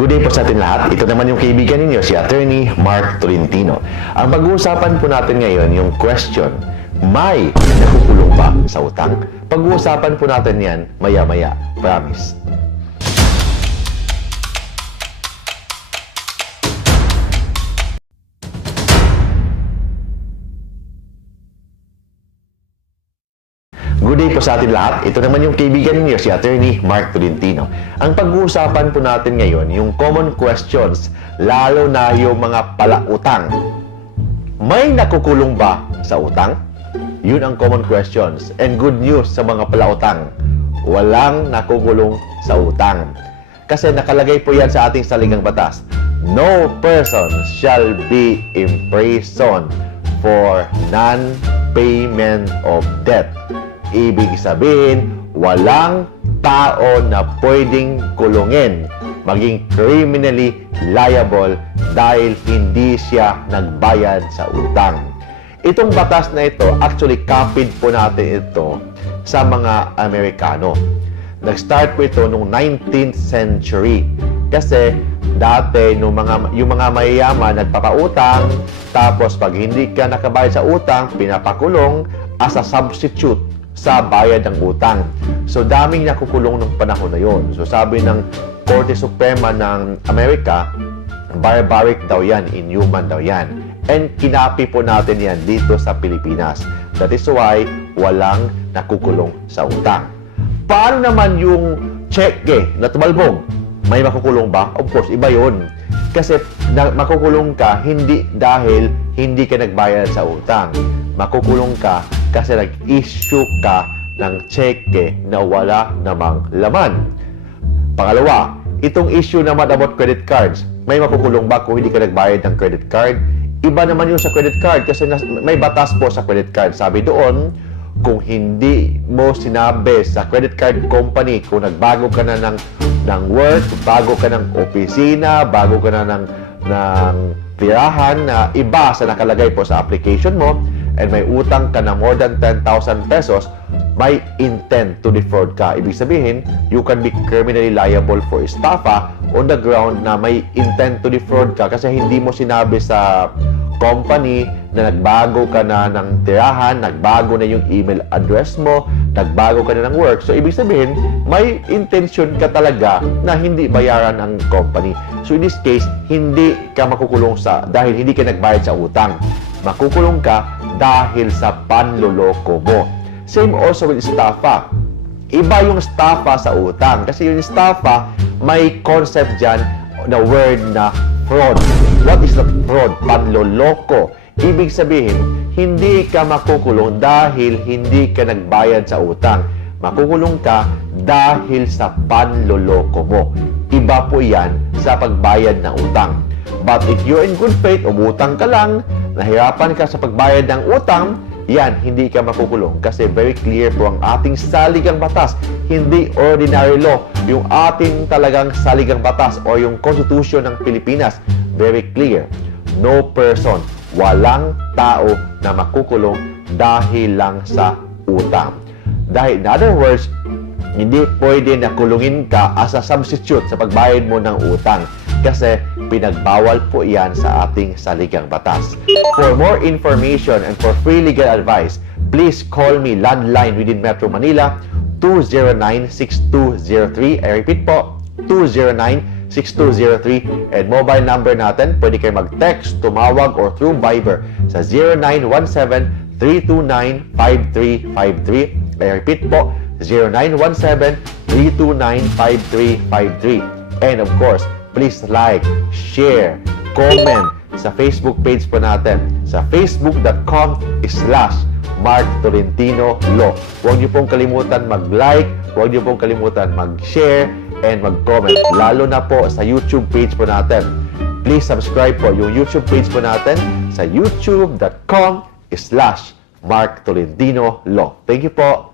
Good day po sa atin lahat. Ito naman yung kaibigan ninyo, si Attorney Mark Tolentino. Ang pag-uusapan po natin ngayon, yung question, may nakukulong ba sa utang? Pag-uusapan po natin yan maya-maya. Promise. Good day po sa atin lahat. Ito naman yung kaibigan ninyo, si Attorney Mark Tolentino. Ang pag-uusapan po natin ngayon, yung common questions, lalo na yung mga palautang. May nakukulong ba sa utang? Yun ang common questions. And good news sa mga palautang, walang nakukulong sa utang. Kasi nakalagay po yan sa ating saligang batas. No person shall be imprisoned for non-payment of debt. Ibig sabihin, walang tao na pwedeng kulungin, maging criminally liable dahil hindi siya nagbayad sa utang. Itong batas na ito, actually copied po natin ito sa mga Amerikano. Nag-start po ito noong 19th century. Kasi dati yung mga mayayaman nagpapautang, tapos pag hindi ka nakabayad sa utang, pinapakulong as a substitute sa bayad ng utang. So, daming nakukulong ng panahon na yon. So, sabi ng Korte Suprema ng Amerika, barbaric daw yan, inhuman daw yan. And kinapi po natin yan dito sa Pilipinas. That is why walang nakukulong sa utang. Paano naman yung cheque na tumalbog? May makukulong ba? Of course, iba yun. Kasi makukulong ka hindi dahil hindi ka nagbayad sa utang. Makukulong ka kasi nag-issue ka ng cheque na wala namang laman. Pangalawa, itong issue naman about credit cards. May makukulong ba kung hindi ka nagbayad ng credit card? Iba naman yun sa credit card kasi may batas po sa credit card. Sabi doon, kung hindi mo sinabi sa credit card company, kung nagbago ka na ng work, bago ka ng opisina, bago ka na ng tirahan na iba sa nakalagay po sa application mo, and may utang ka na more than 10,000 pesos, may intent to defraud ka. Ibig sabihin, you can be criminally liable for estafa on the ground na may intent to defraud ka kasi hindi mo sinabi sa company na nagbago ka na ng tirahan, nagbago na yung email address mo, nagbago ka na ng work. So, ibig sabihin, may intention ka talaga na hindi bayaran ng company. So, in this case, hindi ka makukulong dahil hindi ka nagbayad sa utang. Makukulong ka dahil sa panloloko mo. Same also with estafa. Iba yung estafa sa utang. Kasi yung estafa, may concept dyan na word na fraud. What is the fraud? Panloloko. Ibig sabihin, hindi ka makukulong dahil hindi ka nagbayad sa utang. Makukulong ka dahil sa panloloko mo. Iba po yan sa pagbayad ng utang. But if you're in good faith, umutang ka lang, nahirapan ka sa pagbayad ng utang, yan, hindi ka makukulong. Kasi very clear po ang ating saligang batas. Hindi ordinary law. Yung ating talagang saligang batas o yung Constitution ng Pilipinas, very clear. No person, walang tao na makukulong dahil lang sa utang. Dahil, in other words, hindi pwede na kulungin ka as a substitute sa pagbayad mo ng utang. Kasi pinagbawal po yan sa ating saligang batas. For more information and for free legal advice, please call me landline within Metro Manila 209-6203. I repeat po, 209-6203. And mobile number natin, pwede kayo mag-text, tumawag, or through Viber sa 0917-329-5353. I repeat po, 0917-329-5353. And of course, please like, share, comment sa Facebook page po natin sa facebook.com/Mark Tolentino Law. Huwag niyo pong kalimutan mag-like, huwag niyo pong kalimutan mag-share, and mag-comment. Lalo na po sa YouTube page po natin. Please subscribe po yung YouTube page po natin sa youtube.com/Mark Tolentino Law. Thank you po.